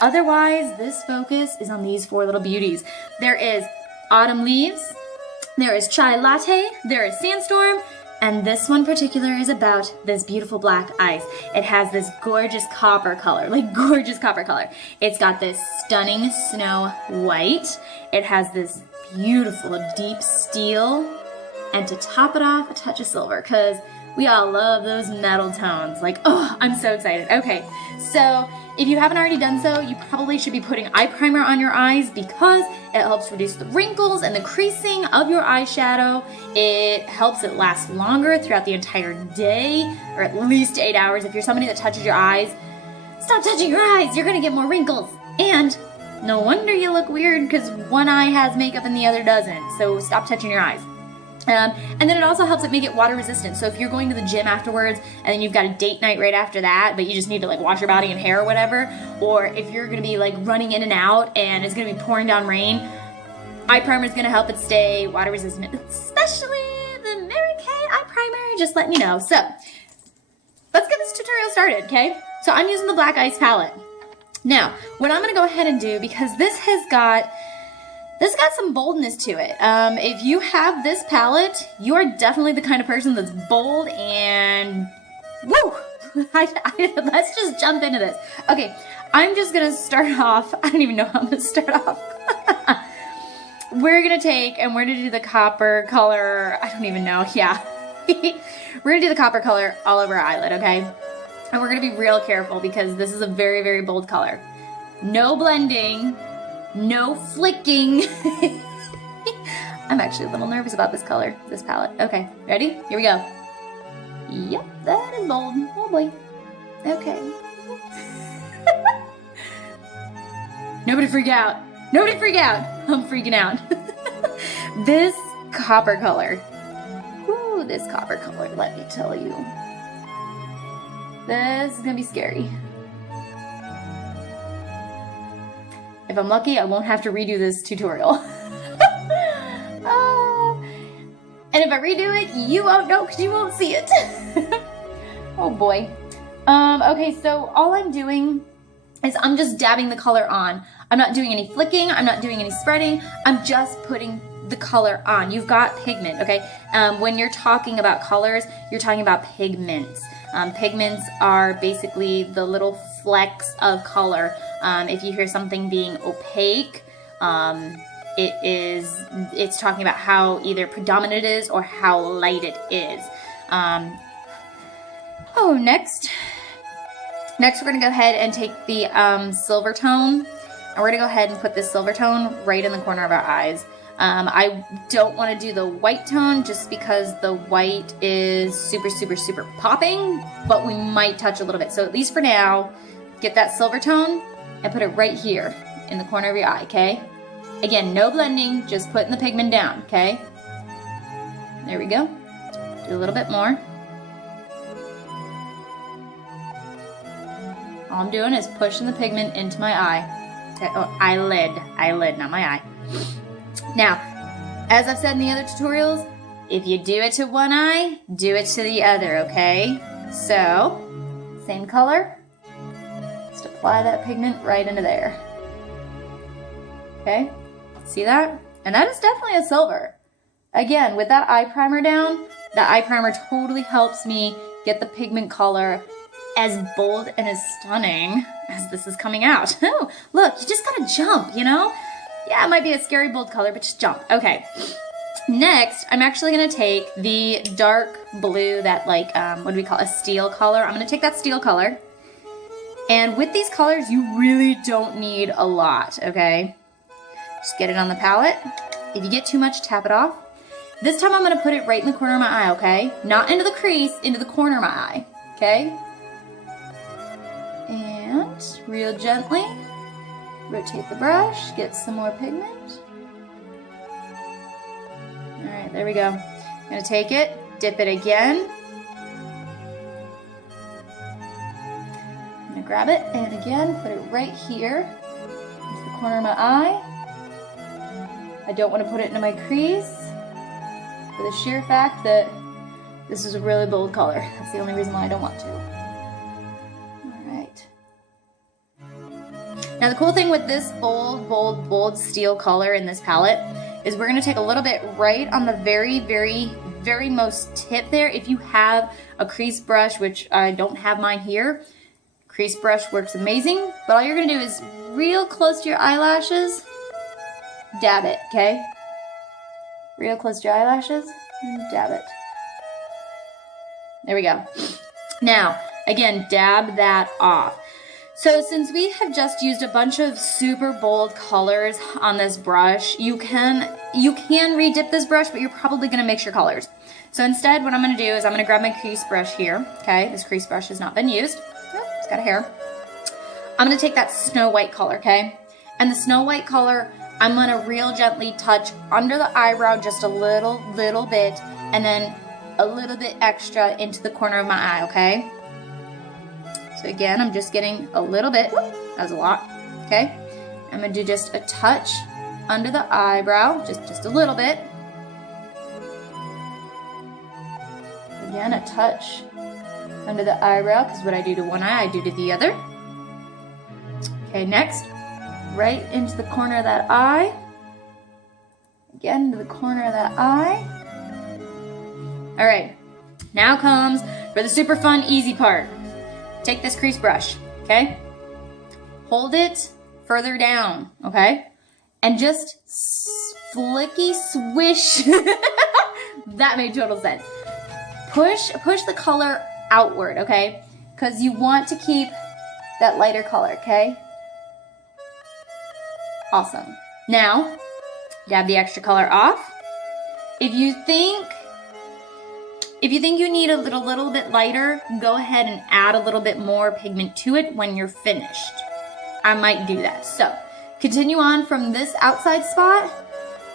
Otherwise, this focus is on these 4 little beauties. There is autumn leaves, there is chai latte, there is sandstorm, and this one particular is about this beautiful black ice. It has this gorgeous copper color, like gorgeous copper color. It's got this stunning snow white. It has this beautiful deep steel, and to top it off, a touch of silver, because we all love those metal tones. Like, oh, I'm so excited. Okay, so if you haven't already done so, you probably should be putting eye primer on your eyes because it helps reduce the wrinkles and the creasing of your eyeshadow. It helps it last longer throughout the entire day, or at least 8 hours. If you're somebody that touches your eyes, stop touching your eyes. You're gonna get more wrinkles. And no wonder you look weird because one eye has makeup and the other doesn't. So stop touching your eyes. And then it also helps it make it water resistant. So if you're going to the gym afterwards and then you've got a date night right after that, but you just need to like wash your body and hair or whatever, or if you're gonna be like running in and out and it's gonna be pouring down rain, eye primer is gonna help it stay water resistant, especially the Mary Kay eye primer, just letting you know. So let's get this tutorial started, okay? So I'm using the black ice palette. Now, what I'm gonna go ahead and do, because this has got some boldness to it. If you have this palette, you are definitely the kind of person that's bold and woo! Let's just jump into this. Okay, I'm just gonna start off. I don't even know how I'm gonna start off. We're gonna do the copper color. I don't even know. Yeah. We're gonna do the copper color all over our eyelid, okay? And we're gonna be real careful because this is a very, very bold color. No blending. No flicking. I'm actually a little nervous about this color, this palette. Okay, ready? Here we go. Yep, that is bold. Oh boy. Okay. Nobody freak out. Nobody freak out. I'm freaking out. This copper color. Ooh, this copper color, let me tell you. This is gonna be scary. If I'm lucky, I won't have to redo this tutorial. And if I redo it, you won't know because you won't see it. Oh boy. Okay, so all I'm doing is I'm just dabbing the color on. I'm not doing any flicking, I'm not doing any spreading, I'm just putting the color on. You've got pigment, okay? When you're talking about colors, you're talking about pigments. Pigments are basically the little flecks of color. If you hear something being opaque, it's talking about how either predominant it is or how light it is. Next we're gonna go ahead and take the silver tone, and we're gonna go ahead and put this silver tone right in the corner of our eyes. I don't want to do the white tone just because the white is super, super, super popping, but we might touch a little bit. So at least for now, get that silver tone and put it right here in the corner of your eye, okay? Again, no blending, just putting the pigment down, okay? There we go. Do a little bit more. All I'm doing is pushing the pigment into my eye. Okay, oh, eyelid, not my eye. Now, as I've said in the other tutorials, if you do it to one eye, do it to the other, okay? So, same color, just apply that pigment right into there. Okay, see that? And that is definitely a silver. Again, with that eye primer down, that eye primer totally helps me get the pigment color as bold and as stunning as this is coming out. Oh, look, you just gotta jump, you know? Yeah, it might be a scary bold color, but just jump. Okay. Next, I'm actually gonna take the dark blue, that like, what do we call it? A steel color. I'm gonna take that steel color. And with these colors, you really don't need a lot, okay? Just get it on the palette. If you get too much, tap it off. This time I'm gonna put it right in the corner of my eye, okay? Not into the crease, into the corner of my eye, okay? And real gently, rotate the brush, get some more pigment. All right, there we go. I'm gonna take it, dip it again. I'm gonna grab it and again, put it right here into the corner of my eye. I don't want to put it into my crease for the sheer fact that this is a really bold color. That's the only reason why I don't want to. Now Now the cool thing with this bold, bold, bold steel color in this palette is we're gonna take a little bit right on the very, very, very most tip there. If you have a crease brush, which I don't have mine here, crease brush works amazing, but all you're gonna do is real close to your eyelashes, dab it, okay? Real close to your eyelashes, and dab it. There we go. Now, again, dab that off. So since we have just used a bunch of super bold colors on this brush, you can re-dip this brush, but you're probably gonna mix your colors. So instead, what I'm gonna do is I'm gonna grab my crease brush here, okay? This crease brush has not been used. Oh, it's got a hair. I'm gonna take that Snow White color, okay? And the Snow White color, I'm gonna real gently touch under the eyebrow just a little bit, and then a little bit extra into the corner of my eye, okay? So again, I'm just getting a little bit, that was a lot, okay? I'm gonna do just a touch under the eyebrow, just a little bit. Again, a touch under the eyebrow, because what I do to one eye, I do to the other. Okay, next, right into the corner of that eye. Again, into the corner of that eye. All right, now comes for the super fun, easy part. Take this crease brush, okay? Hold it further down, okay? And just flicky swish. That made total sense. Push the color outward, okay? Because you want to keep that lighter color, okay? Awesome. Now, dab the extra color off. If you think you need a little bit lighter, go ahead and add a little bit more pigment to it when you're finished. I might do that. So, continue on from this outside spot,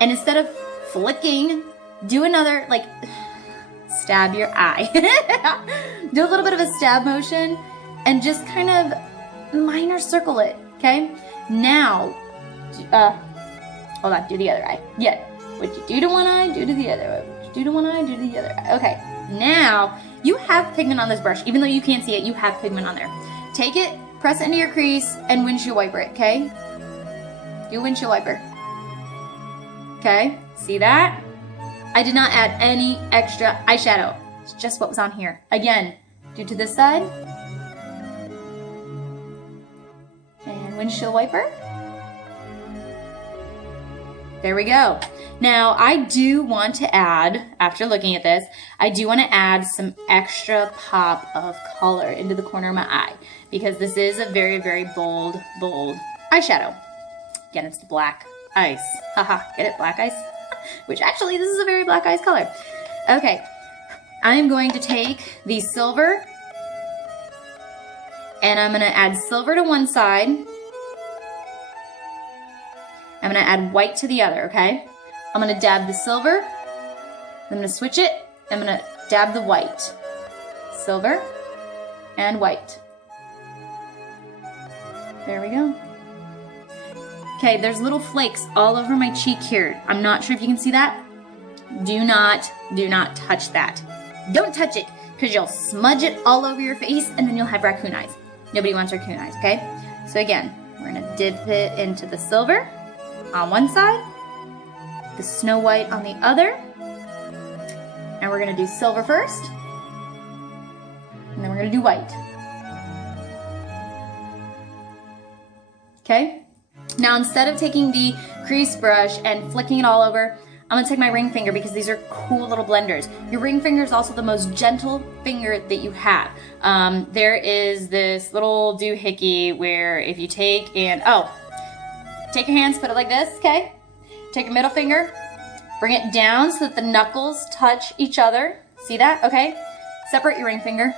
and instead of flicking, do another, like, stab your eye. Do a little bit of a stab motion, and just kind of minor circle it, okay? Now, hold on, do the other eye. Yeah, what you do to one eye, do to the other. What you do to one eye, do to the other eye. Okay, now you have pigment on this brush. Even though you can't see it, you have pigment on there. Take it, press it into your crease, and windshield wiper it, okay? Do windshield wiper. Okay, see that? I did not add any extra eyeshadow. It's just what was on here. Again, do to this side. And windshield wiper. There we go. Now, I do want to add, after looking at this, I do want to add some extra pop of color into the corner of my eye, because this is a very, very bold, bold eyeshadow. Again, it's the black ice. Haha, get it? Black ice? Which actually, this is a very black ice color. Okay, I am going to take the silver, and I'm going to add silver to one side. I'm going to add white to the other, okay? I'm going to dab the silver. I'm going to switch it. I'm going to dab the white. Silver and white. There we go. Okay, there's little flakes all over my cheek here. I'm not sure if you can see that. Do not touch that. Don't touch it, because you'll smudge it all over your face, and then you'll have raccoon eyes. Nobody wants raccoon eyes, okay? So again, we're going to dip it into the silver on one side, the Snow White on the other, and we're going to do silver first, and then we're going to do white. Okay? Now, instead of taking the crease brush and flicking it all over, I'm going to take my ring finger, because these are cool little blenders. Your ring finger is also the most gentle finger that you have. There is this little doohickey where if you take and, take your hands, put it like this, okay? Take your middle finger, bring it down so that the knuckles touch each other. See that? Okay. Separate your ring finger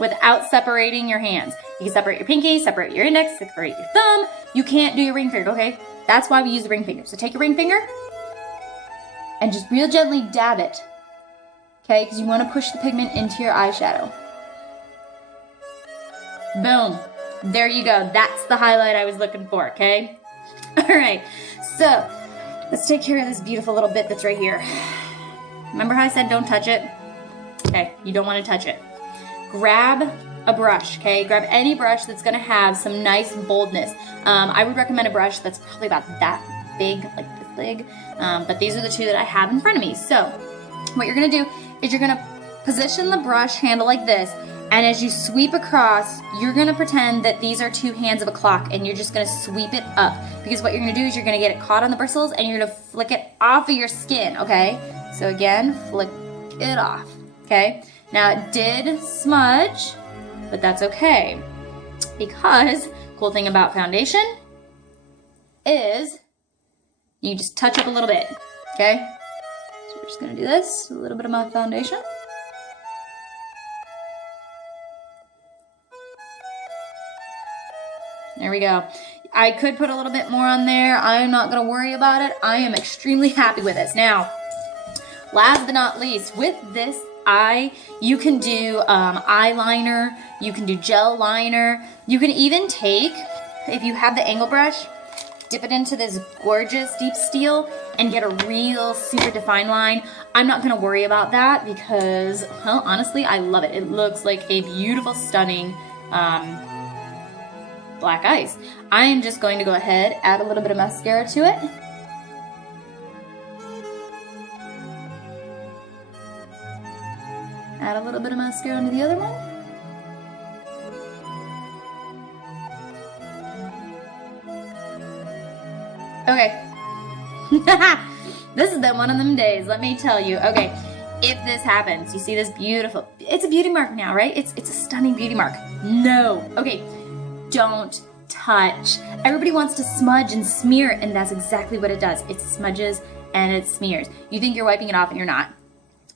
without separating your hands. You can separate your pinky, separate your index, separate your thumb. You can't do your ring finger, okay? That's why we use the ring finger. So take your ring finger and just real gently dab it, okay? Because you want to push the pigment into your eyeshadow. Boom. There you go. That's the highlight I was looking for, okay? All right, so let's take care of this beautiful little bit that's right here. Remember how I said don't touch it? Okay, you don't want to touch it. Grab a brush, okay? Grab any brush that's gonna have some nice boldness. I would recommend a brush that's probably about that big, like this big, but these are the two that I have in front of me. So what you're gonna do is you're gonna position the brush handle like this, and as you sweep across, you're gonna pretend that these are two hands of a clock, and you're just gonna sweep it up, because what you're gonna do is you're gonna get it caught on the bristles, and you're gonna flick it off of your skin, okay? So again, flick it off, okay? Now it did smudge, but that's okay, because cool thing about foundation is you just touch up a little bit, okay? So we're just gonna do this, a little bit of my foundation. There we go. I could put a little bit more on there. I'm not gonna worry about it. I am extremely happy with this. Now, last but not least, with this eye, you can do eyeliner, you can do gel liner, you can even take, if you have the angle brush, dip it into this gorgeous deep steel and get a real super defined line. I'm not gonna worry about that because, well, honestly, I love it. It looks like a beautiful, stunning black ice. I am just going to go ahead, add a little bit of mascara to it. Add a little bit of mascara into the other one. Okay. This has been one of them days, let me tell you. Okay, if this happens, you see this beautiful, it's a beauty mark now, right? It's a stunning beauty mark. No. Okay, don't touch. Everybody wants to smudge and smear, and that's exactly what it does. It smudges and it smears. You think you're wiping it off and you're not.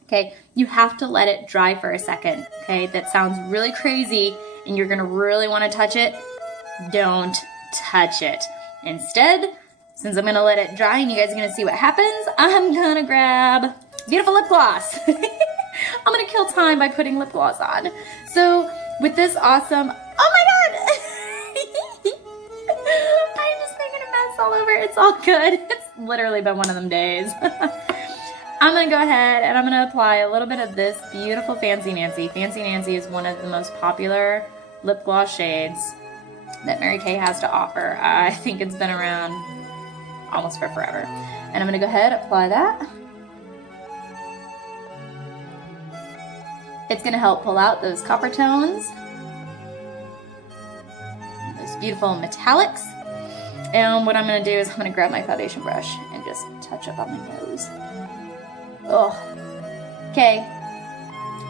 Okay, you have to let it dry for a second. Okay, that sounds really crazy and you're gonna really wanna touch it. Don't touch it. Instead, since I'm gonna let it dry and you guys are gonna see what happens, I'm gonna grab beautiful lip gloss. I'm gonna kill time by putting lip gloss on. So with this awesome, oh my God! I'm just making a mess all over. It's all good. It's literally been one of them days. I'm gonna go ahead and I'm gonna apply a little bit of this beautiful Fancy Nancy. Fancy Nancy is one of the most popular lip gloss shades that Mary Kay has to offer. I think it's been around almost for forever. And I'm gonna go ahead and apply that. It's gonna help pull out those copper tones, those beautiful metallics. And what I'm gonna do is I'm gonna grab my foundation brush and just touch up on my nose. Oh, okay.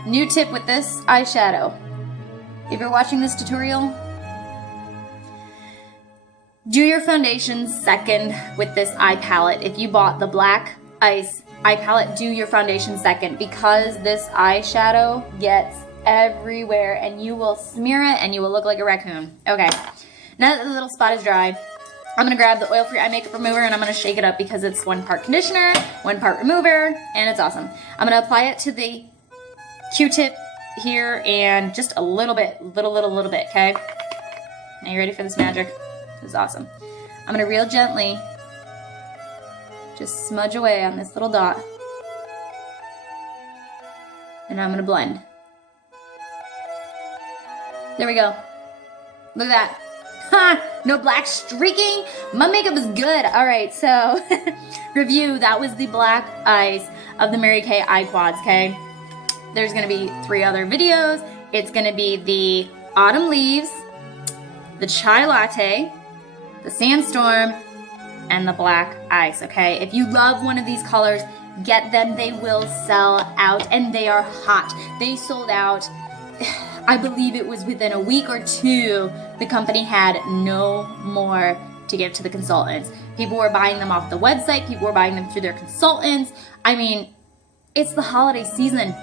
New tip with this eyeshadow. If you're watching this tutorial, do your foundation second with this eye palette. If you bought the black ice eye palette, do your foundation second, because this eyeshadow gets everywhere and you will smear it and you will look like a raccoon. Okay, now that the little spot is dry, I'm gonna grab the oil-free eye makeup remover and I'm gonna shake it up because it's 1 part conditioner, 1 part remover, and it's awesome. I'm gonna apply it to the Q-tip here and just a little bit, little bit, okay? Now you ready for this magic? This is awesome. I'm gonna real gently just smudge away on this little dot. And I'm gonna blend. There we go. Look at that. Ha! No black streaking. My makeup is good. All right, so review. That was the black ice of the Mary Kay eye quads, okay? There's gonna be 3 other videos. It's gonna be the autumn leaves, the chai latte, the sandstorm, and the black ice, okay? If you love one of these colors, get them. They will sell out, and they are hot. They sold out, I believe it was within a week or 2, the company had no more to give to the consultants. People were buying them off the website. People were buying them through their consultants. I mean, it's the holiday season.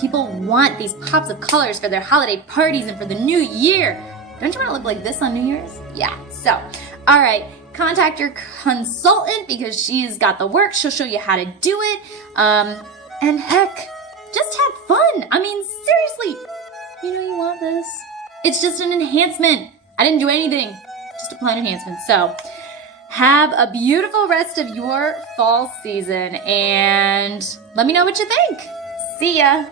People want these pops of colors for their holiday parties and for the new year. Don't you want to look like this on New Year's? Yeah, so, all right. Contact your consultant because she's got the work. She'll show you how to do it. And heck, just have fun. I mean, seriously, you know you want this. It's just an enhancement. I didn't do anything, just a plain enhancement. So have a beautiful rest of your fall season and let me know what you think. See ya.